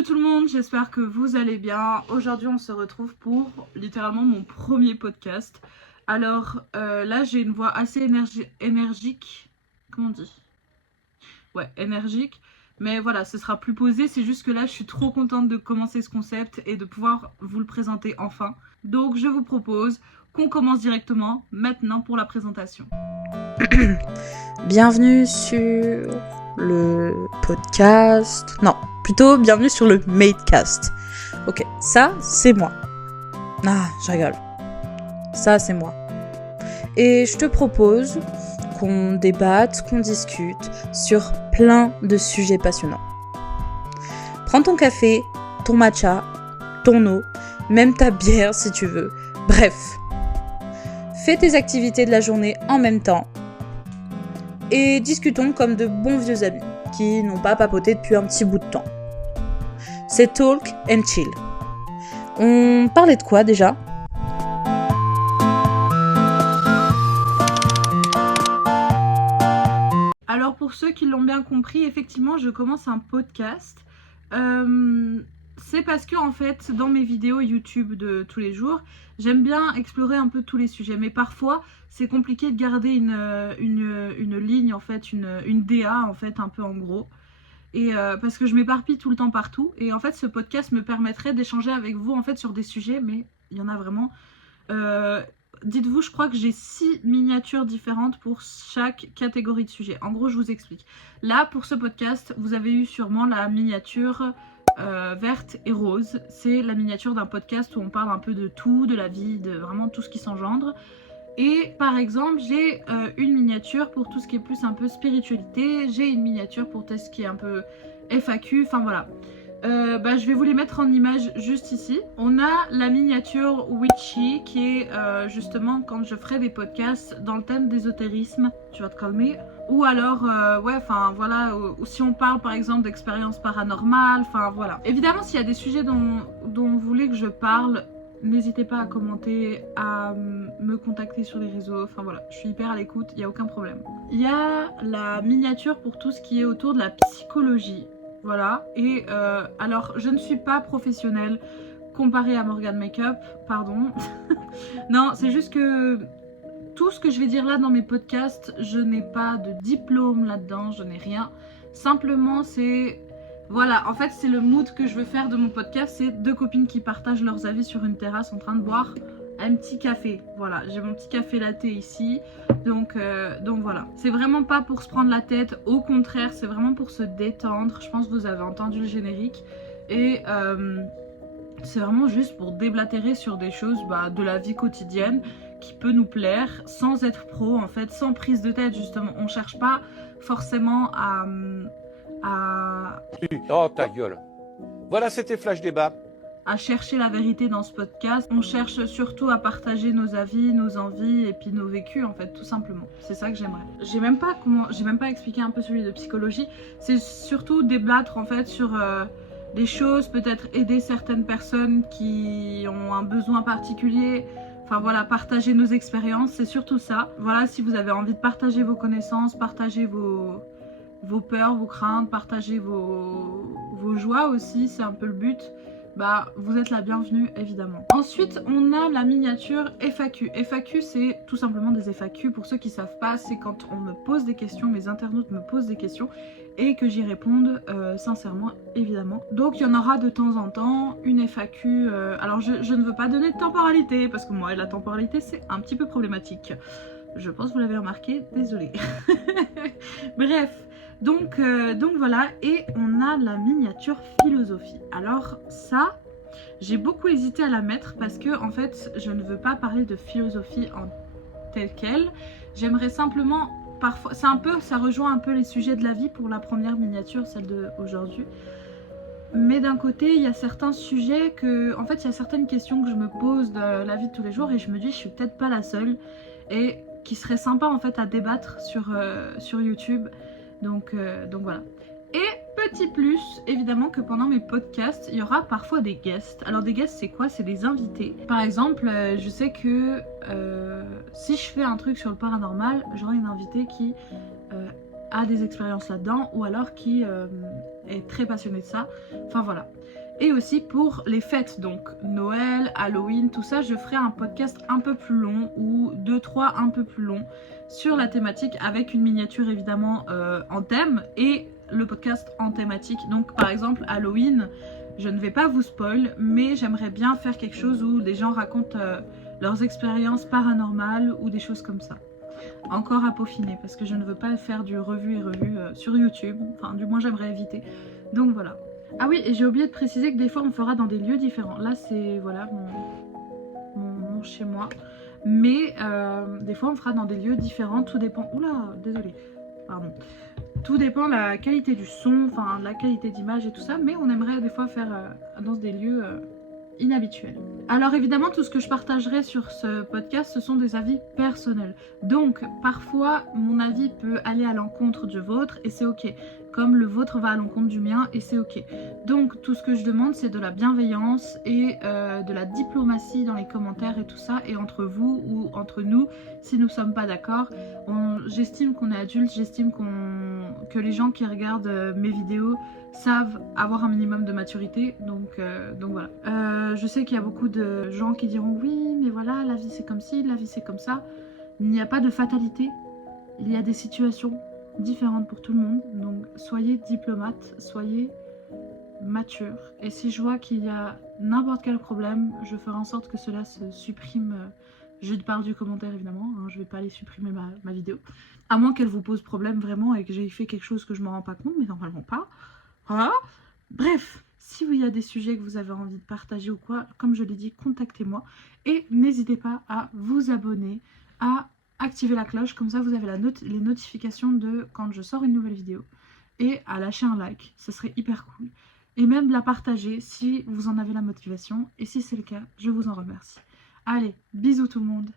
Hello tout le monde, j'espère que vous allez bien. Aujourd'hui on se retrouve pour littéralement mon premier podcast. Alors là j'ai une voix assez énergique. Comment on dit? Ouais, énergique. Mais voilà, ce sera plus posé. C'est juste que là je suis trop contente de commencer ce concept et de pouvoir vous le présenter enfin. Donc je vous propose qu'on commence directement maintenant pour la présentation. Bienvenue sur le podcast. Non, plutôt bienvenue sur le Madecast. Ok, ça c'est moi. Ah, je rigole. Ça c'est moi. Et je te propose qu'on débatte, qu'on discute sur plein de sujets passionnants. Prends ton café, ton matcha, ton eau, même ta bière si tu veux. Bref, fais tes activités de la journée en même temps. Et discutons comme de bons vieux amis qui n'ont pas papoté depuis un petit bout de temps. C'est Talk and Chill. On parlait de quoi déjà ? Alors pour ceux qui l'ont bien compris, effectivement je commence un podcast. C'est parce que en fait dans mes vidéos YouTube de tous les jours, j'aime bien explorer un peu tous les sujets. Mais parfois c'est compliqué de garder une ligne en fait, une DA en fait un peu en gros. Et parce que je m'éparpille tout le temps partout. Et en fait ce podcast me permettrait d'échanger avec vous en fait sur des sujets, mais il y en a vraiment... dites-vous, je crois que j'ai 6 miniatures différentes pour chaque catégorie de sujet. En gros, je vous explique. Là, pour ce podcast, vous avez eu sûrement la miniature verte et rose. C'est la miniature d'un podcast où on parle un peu de tout, de la vie, de vraiment tout ce qui s'engendre. Et par exemple, j'ai une miniature pour tout ce qui est plus un peu spiritualité. J'ai une miniature pour tout ce qui est un peu FAQ. Enfin voilà. Je vais vous les mettre en image juste ici. On a la miniature Witchy qui est justement quand je ferai des podcasts dans le thème d'ésotérisme. Tu vas te calmer. Ou alors, ou si on parle par exemple d'expériences paranormales, enfin voilà. Évidemment, s'il y a des sujets dont vous voulez que je parle, n'hésitez pas à commenter, à me contacter sur les réseaux, enfin voilà, je suis hyper à l'écoute, il n'y a aucun problème. Il y a la miniature pour tout ce qui est autour de la psychologie. Voilà, et alors je ne suis pas professionnelle comparée à Morgan Makeup, pardon. Non, c'est juste que tout ce que je vais dire là dans mes podcasts, je n'ai pas de diplôme là-dedans, je n'ai rien. Simplement c'est... Voilà, en fait c'est le mood que je veux faire de mon podcast, c'est deux copines qui partagent leurs avis sur une terrasse en train de boire un petit café. Voilà, j'ai mon petit café latte ici. Donc voilà. C'est vraiment pas pour se prendre la tête. Au contraire, c'est vraiment pour se détendre. Je pense que vous avez entendu le générique. Et c'est vraiment juste pour déblatérer sur des choses de la vie quotidienne qui peut nous plaire sans être pro en fait, sans prise de tête justement. On cherche pas forcément à... Oh ta gueule. Voilà, c'était Flash Débat. À chercher la vérité dans ce podcast. On cherche surtout à partager nos avis, nos envies et puis nos vécus en fait, tout simplement. C'est ça que j'aimerais. J'ai même pas expliqué un peu celui de psychologie. C'est surtout débattre en fait sur des choses, peut-être aider certaines personnes qui ont un besoin particulier. Enfin voilà, partager nos expériences, c'est surtout ça. Voilà, si vous avez envie de partager vos connaissances, partager vos peurs, vos craintes, partager vos joies aussi, c'est un peu le but. Vous êtes la bienvenue évidemment. Ensuite on a la miniature FAQ. FAQ c'est tout simplement des FAQ, pour ceux qui savent pas, c'est quand on me pose des questions, mes internautes me posent des questions et que j'y réponde sincèrement évidemment. Donc il y en aura de temps en temps une FAQ, alors je ne veux pas donner de temporalité parce que moi la temporalité c'est un petit peu problématique. Je pense que vous l'avez remarqué, désolée. Bref. Donc voilà, et on a la miniature philosophie. Alors ça, j'ai beaucoup hésité à la mettre parce que en fait, je ne veux pas parler de philosophie en telle quelle. J'aimerais simplement, parfois, ça rejoint un peu les sujets de la vie pour la première miniature, celle d'aujourd'hui. Mais d'un côté, il y a certains sujets en fait, il y a certaines questions que je me pose de la vie de tous les jours et je me dis, je suis peut-être pas la seule et qui serait sympa en fait à débattre sur YouTube. Donc voilà. Et petit plus, évidemment que pendant mes podcasts, il y aura parfois des guests. Alors des guests c'est quoi? C'est des invités. Par exemple, je sais que si je fais un truc sur le paranormal, j'aurai une invitée qui a des expériences là-dedans ou alors qui est très passionné de ça. Enfin voilà. Et aussi pour les fêtes, donc Noël, Halloween, tout ça, je ferai un podcast un peu plus long ou 2-3 un peu plus longs sur la thématique avec une miniature évidemment en thème et le podcast en thématique. Donc par exemple Halloween, je ne vais pas vous spoil, mais j'aimerais bien faire quelque chose où des gens racontent leurs expériences paranormales ou des choses comme ça. Encore à peaufiner parce que je ne veux pas faire du revu et revu sur YouTube, enfin du moins j'aimerais éviter. Donc voilà. Ah oui, et j'ai oublié de préciser que des fois on fera dans des lieux différents. Là c'est voilà mon chez moi. Mais des fois on fera dans des lieux différents, tout dépend... Oula, désolé, pardon. Tout dépend de la qualité du son, enfin la qualité d'image et tout ça, mais on aimerait des fois faire dans des lieux inhabituels. Alors évidemment, tout ce que je partagerai sur ce podcast, ce sont des avis personnels. Donc parfois, mon avis peut aller à l'encontre du vôtre et c'est ok. Comme le vôtre va à l'encontre du mien et c'est ok. Donc tout ce que je demande, c'est de la bienveillance et de la diplomatie dans les commentaires et tout ça, et entre vous ou entre nous, si nous ne sommes pas d'accord. J'estime qu'on est adulte, j'estime que les gens qui regardent mes vidéos savent avoir un minimum de maturité, donc voilà. Je sais qu'il y a beaucoup de gens qui diront oui, mais voilà, la vie c'est comme ci, la vie c'est comme ça. Il n'y a pas de fatalité, il y a des situations différentes pour tout le monde, donc soyez diplomate, soyez mature, et si je vois qu'il y a n'importe quel problème, je ferai en sorte que cela se supprime. Je parle du commentaire évidemment, hein, je vais pas aller supprimer ma vidéo, à moins qu'elle vous pose problème vraiment et que j'ai fait quelque chose que je me rends pas compte, mais normalement pas. Voilà. Bref, si il y a des sujets que vous avez envie de partager ou quoi, comme je l'ai dit, contactez-moi et n'hésitez pas à vous abonner, à activer la cloche, comme ça vous avez les notifications de quand je sors une nouvelle vidéo, et à lâcher un like, ce serait hyper cool. Et même la partager si vous en avez la motivation, et si c'est le cas, je vous en remercie. Allez, bisous tout le monde.